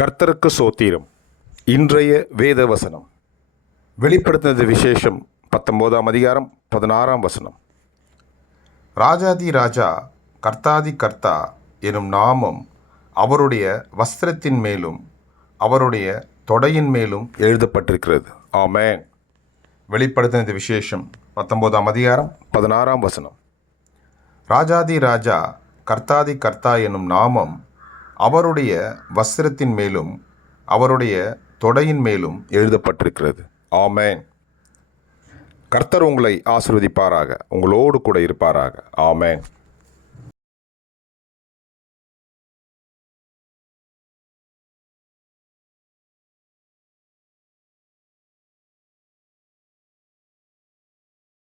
கர்த்தருக்கு சோத்திரம். இன்றைய வேத வசனம் வெளிப்படுத்தினது விசேஷம் 19ஆம் அதிகாரம் 16ஆம் வசனம். ராஜாதி ராஜா கர்த்தாதி கர்த்தா எனும் நாமம் அவருடைய வஸ்திரத்தின் மேலும் அவருடைய தொடையின் மேலும் எழுதப்பட்டிருக்கிறது. ஆமென். வெளிப்படுத்தினது விசேஷம் 19ஆம் அதிகாரம் 16ஆம் வசனம். ராஜாதி ராஜா கர்த்தாதி கர்த்தா எனும் நாமம் அவருடைய வஸ்திரத்தின் மேலும் அவருடைய தொடையின் மேலும் எழுதப்பட்டிருக்கிறது. ஆமென். கர்த்தர் உங்களை ஆசீர்வதிப்பாராக, உங்களோடு கூட இருப்பாராக. ஆமென்.